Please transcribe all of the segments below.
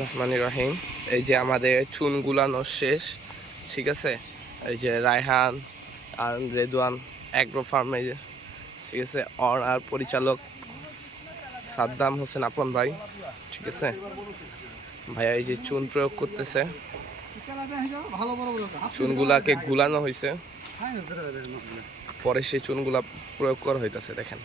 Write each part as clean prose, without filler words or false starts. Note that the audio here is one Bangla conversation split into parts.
রহমানির রহিম। এই যে আমাদের চুন গুলানো শেষ, ঠিক আছে। এই যে রায়হান আর রেদওয়ান অ্যাগ্রো ফার্মে, ঠিক আছে, আর পরিচালক সাদ্দাম হোসেন আপন ভাই, ঠিক আছে। ভাইয়া এই যে চুন প্রয়োগ করতেছে, চুনগুলাকে গুলানো হয়েছে, পরে সেই চুনগুলা প্রয়োগ করা হইতেছে। দেখেন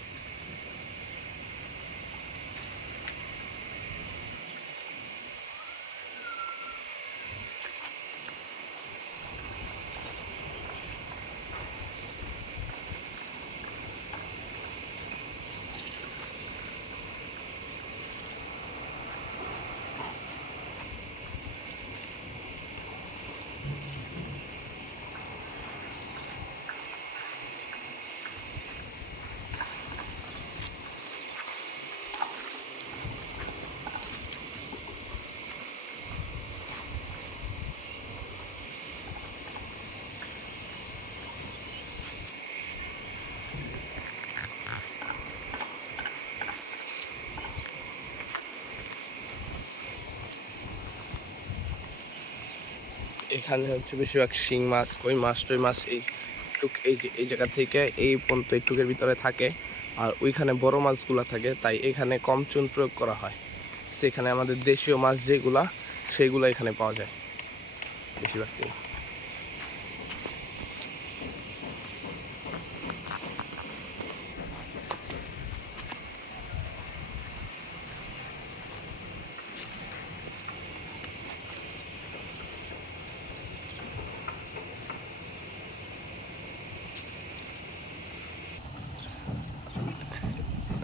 এখানে হচ্ছে বেশিরভাগ শিং মাছ, কই মাছ, টই মাছ এই জায়গা থেকে এই পর্যন্ত এইটুকের ভিতরে থাকে। আর ওইখানে বড় মাছগুলো থাকে, তাই এখানে কম চুন প্রয়োগ করা হয়। সেখানে আমাদের দেশীয় মাছ যেগুলা, সেইগুলো এখানে পাওয়া যায় বেশিরভাগ।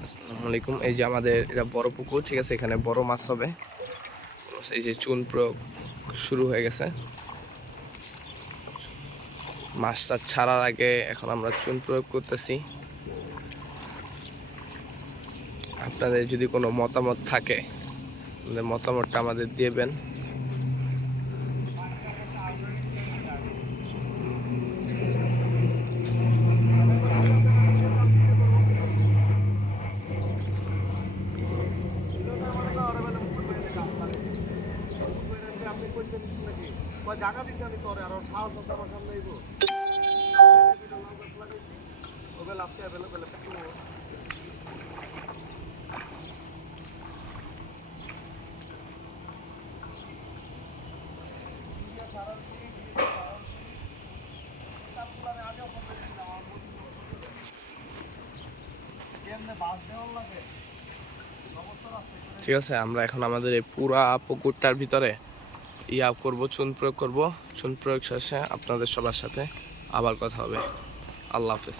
আসসালামু আলাইকুম। এই যে আমাদের এটা বড় পুকুর, ঠিক আছে, এখানে বড় মাছ হবে। এই যে চুন প্রয়োগ শুরু হয়ে গেছে। মাছটা ছাড়ার আগে এখন আমরা চুন প্রয়োগ করতেছি। আপনাদের যদি কোনো মতামত থাকে, মতামতটা আমাদের দিবেন। জায়গা দিচ্ছি আমি তোরে আর সাহস আছে আমার সামনে আইব ওবে লাস্টে अवेलेबल ঠিক আছে, আমরা এখন আমাদের এই পুরা পুকুরটার ভিতরে করব, চুন প্রয়োগ করব। চুন প্রয়োগ শেষে আপনাদের সবার সাথে আবার কথা হবে। আল্লাহ হাফেজ।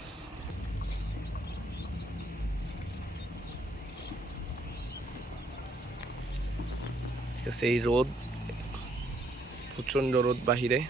ঠিক আছে, এই রোদ, প্রচণ্ড রোদ বাহিরে।